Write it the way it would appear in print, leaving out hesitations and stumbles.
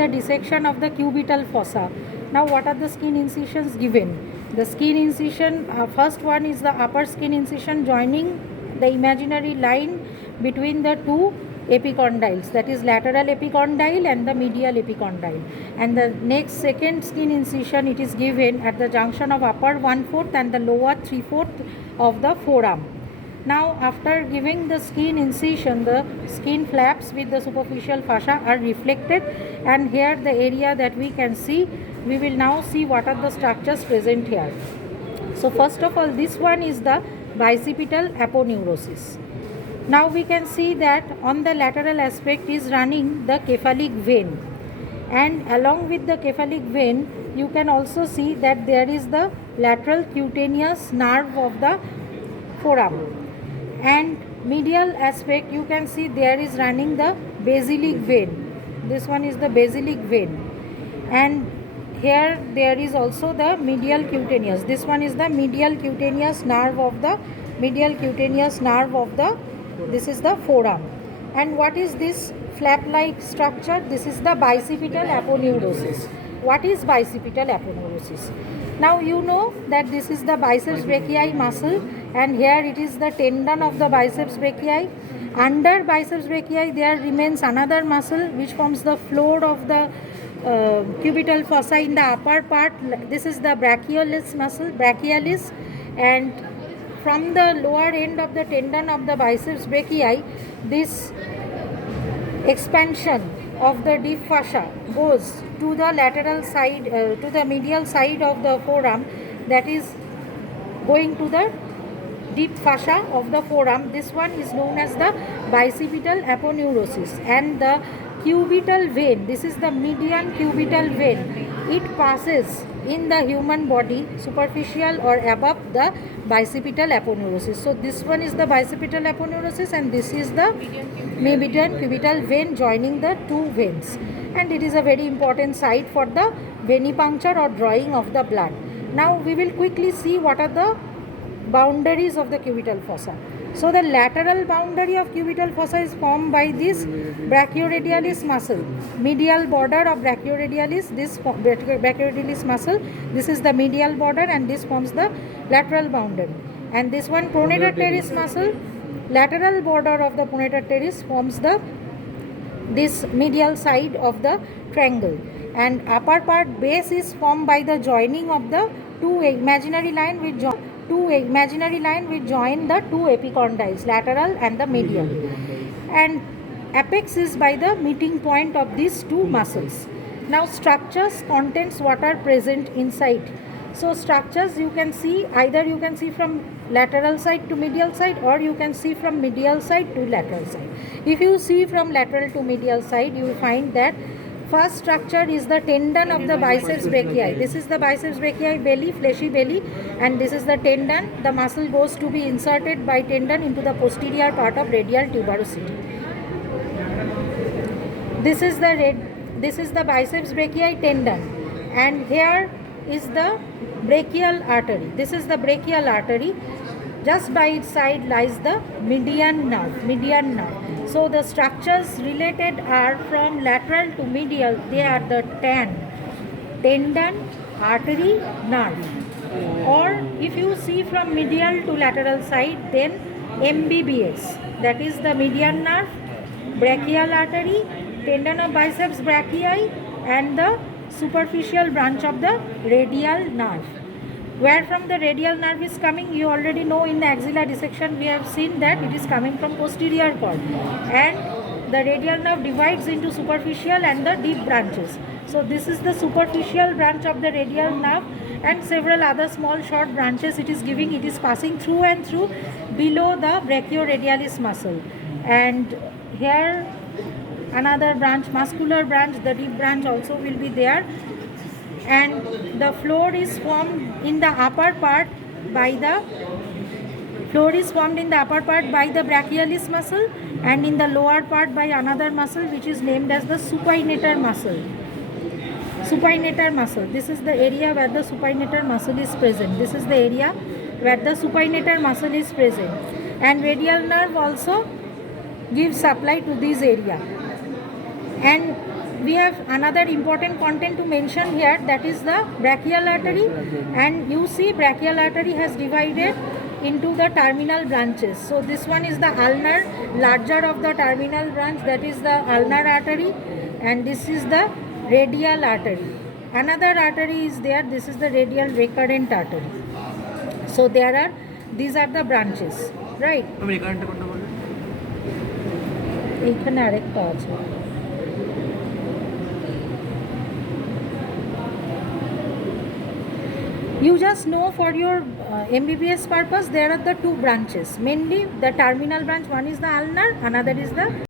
The dissection of the cubital fossa. Now what are the skin incisions given? The skin incision, first one is the upper skin incision joining the imaginary line between the two epicondyles, that is lateral epicondyle and the medial epicondyle. And the next second skin incision, it is given at the junction of upper 1/4 and the lower 3/4 of the forearm. Now after giving the skin incision, the skin flaps with the superficial fascia are reflected, and here the area that we can see, we will now see what are the structures present here. So first of all, this one is the bicipital aponeurosis. Now we can see that on the lateral aspect is running the cephalic vein, and along with the cephalic vein you can also see that there is the lateral cutaneous nerve of the forearm, and medial aspect you can see there is running the basilic vein. This one is the basilic vein, and here there is also the medial cutaneous. This one is the medial cutaneous nerve of the this is the forearm. And what is this flap like structure? This is the bicipital aponeurosis. What is bicipital aponeurosis? Now you know that this is the biceps brachii muscle, and here it is the tendon of the biceps brachii. Under biceps brachii there remains another muscle which forms the floor of the cubital fossa in the upper part. This is the brachialis muscle, brachialis, and from the lower end of the tendon of the biceps brachii, this expansion of the deep fascia goes to the lateral side, to the medial side of the forearm, that is going to the deep fascia of the forearm. This one is known as the bicipital aponeurosis. And the cubital vein, this is the median cubital vein, it passes in the human body superficial or above the bicipital aponeurosis. So this one is the bicipital aponeurosis, and this is the median cubital vein joining the two veins, and it is a very important site for the venipuncture or drawing of the blood. Now we will quickly see what are the boundaries of the cubital fossa. So the lateral boundary of cubital fossa is formed by this brachioradialis muscle, medial border of brachioradialis, this brachioradialis muscle, this is the medial border, and this forms the lateral boundary. And this one pronator teres muscle, lateral border of the pronator teres forms the this medial side of the triangle, and upper part base is formed by the joining of the two imaginary line which join the two epicondyles, lateral and the medial, and apex is by the meeting point of these two muscles. Now structures, contents, what are present inside. So structures you can see, either you can see from lateral side to medial side, or you can see from medial side to lateral side. If you see from lateral to medial side, you will find that first structure is the tendon of the biceps brachii. This is the biceps brachii belly, fleshy belly, and this is the tendon. The muscle goes to be inserted by tendon into the posterior part of radial tuberosity. This is the biceps brachii tendon, and here is the brachial artery. This is the brachial artery. Just by its side lies the median nerve. So the structures related are from lateral to medial. They are the tendon, artery, nerve. Or if you see from medial to lateral side, then MBBS, that is the median nerve, brachial artery, tendon of biceps brachii, and the superficial branch of the radial nerve. Where from the radial nerve is coming, you already know in the axilla dissection we have seen that it is coming from posterior cord, and the radial nerve divides into superficial and the deep branches. So this is the superficial branch of the radial nerve, and several other small short branches it is giving. It is passing through and through below the brachioradialis muscle, and here another branch, muscular branch, the deep branch also will be there. And the floor is formed in the upper part by the brachialis muscle, and in the lower part by another muscle which is named as the supinator muscle. This is the area where the supinator muscle is present. And radial nerve also gives supply to this area. And we have another important content to mention here, that is the brachial artery. And you see brachial artery has divided into the terminal branches. So this one is the ulnar, larger of the terminal branch, that is the ulnar artery, and this is the radial artery. Another artery is there, this is the radial recurrent artery. So these are the branches, right? এইখানে আরেকটা আছে। You just know for your MBBS purpose, there are the two branches. Mainly the terminal branch, one is the ulnar, another is the